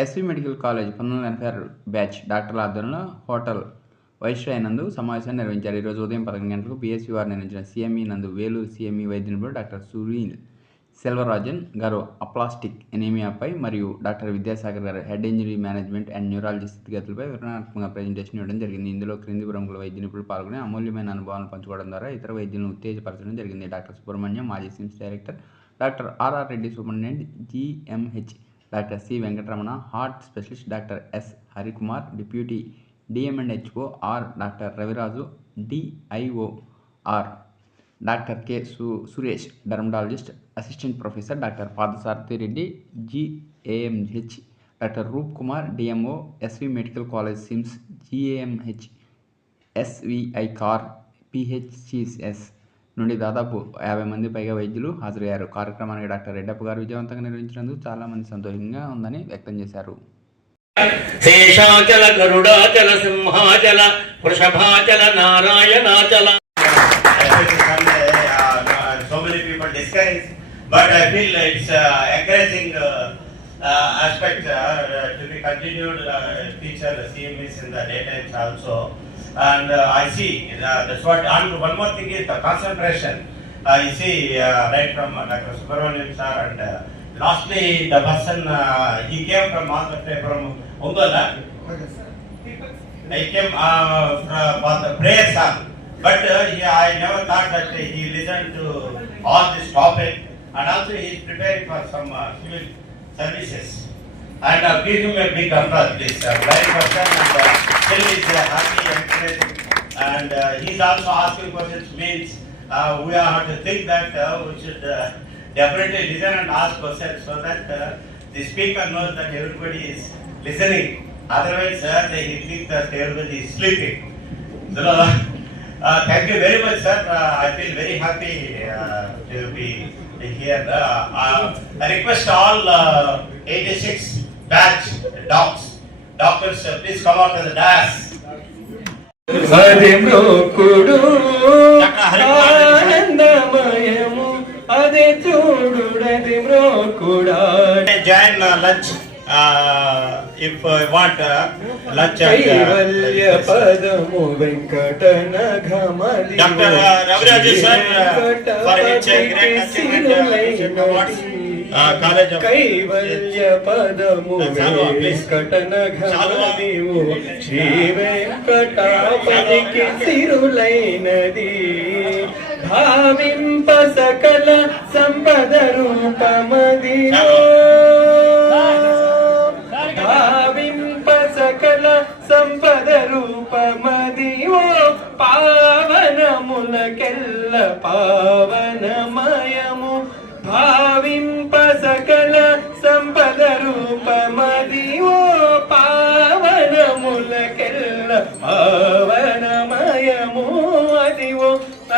SV medical college పంతొమ్మిది వందల ఎనభై ఆరు బ్యాచ్ డాక్టర్ల ఆధ్వర్యంలో హోటల్ వైస్రాయ్ నందు సమావేశాన్ని నిర్వహించారు. ఈరోజు ఉదయం పదకొండు గంటలకు బీఎస్సీ వారు నిర్వహించిన సీఎంఈ నందు వేలూరు సీఎంఈ వైద్య నిపుణుడు డాక్టర్ సునీల్ సెల్వరాజన్ గారు అప్లాస్టిక్ ఎనీమియాపై మరియు డాక్టర్ విద్యాసాగర్ గారు head injury management and neurology స్థితిగతులపై వివరణాత్మక ప్రజెంటేషన్ ఇవ్వడం జరిగింది. ఇందులో క్రింది ప్రముఖుల వైద్య నిపుణులు పాల్గొని అమూల్యమైన అనుభవాలను పంచుకోవడం ద్వారా ఇతర వైద్యులను ఉత్తేజపరచడం జరిగింది. డాక్టర్ సుబ్రహ్మణ్యం మాజీ SIMS director doctor R R Reddy superintendent GMH doctor C Venkataramana heart specialist doctor S Harikumar deputy DM and HO R doctor Raviraju DIO R doctor K సు Suresh dermatologist assistant professor doctor Parthasarathi Reddy GAMH doctor Roop Kumar DMO SV medical college SIMS GAMH SVI car PHCs నుండి దాదాపు యాభై మంది పైగా వైద్యులు హాజరయ్యారు. కార్యక్రమానికి doctor Reddappa గారు విజయవంతంగా నిర్వహించినందుకు చాలా మంది సంతోషంగా ఉందని వ్యక్తం చేశారు. Seshachala Garudachala Simhachala వృషభాచల నారాయణాచల. But I feel it's uh, encouraging uh, aspect uh, to be continued uh, feature CMS in the daytimes also. And uh, I see, uh, that's what, and one more thing is the concentration. Uh, you see, uh, right from uh, Dr. Subramanian sir and uh, lastly, the person, uh, he came from way from Ungala. I came uh, from, for the prayer song, but uh, yeah, I never thought that he listened to all this topic, and also he is preparing for some uh, civil services. And uh, give him a big applause, please. Uh, very person, and uh, still is uh, happy and encouraging. And uh, he's also asking questions. Means uh, we have to think that uh, we should uh, definitely listen and ask questions so that uh, the speaker knows that everybody is listening. Otherwise, uh, they think that everybody is sleeping. So, uh, thank you very much, sir. Uh, I feel very happy uh, to be here. Uh, uh, I request all uh, 86 batch docs, doctors, uh, please come out to the dais. అది మృకుడు ఆనందమయము అది చూడుడది మృకుడా Join uh, lunch uh, పదము వెంకటన ఘనము శ్రీ వెంకటాపతికి సిరులైనది. భావింప సకల సంపద రూపమ పావనములకెల్ల పావనమయము భావింప సకల సంపద రూపమదివో పావనములకెల్ల పావనమయము అదివో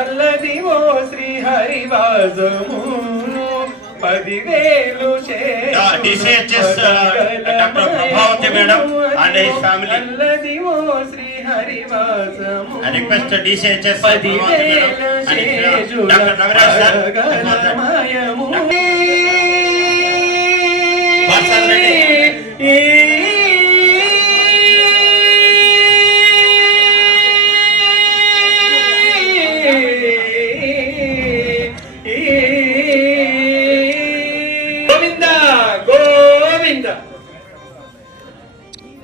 అల్లదివో శ్రీహరివాసము పదివేలు Uh, DCHS, uh, Dr. Prabhavati madam and his family. Alladivo request the DCHS. uh, పదివేల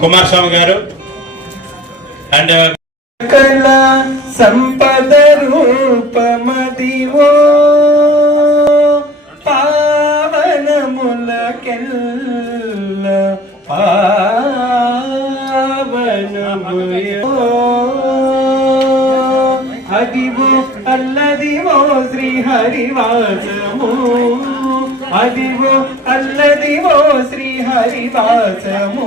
కుమారస్వామి గారు. అండ్ కళా సంపద రూపమదివో పావనములకెల్ల పావనముయో అదివో అల్లదివో శ్రీ హరివాసము అదివో అల్లదివో శ్రీ హరివాసము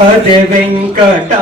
పద వెంకట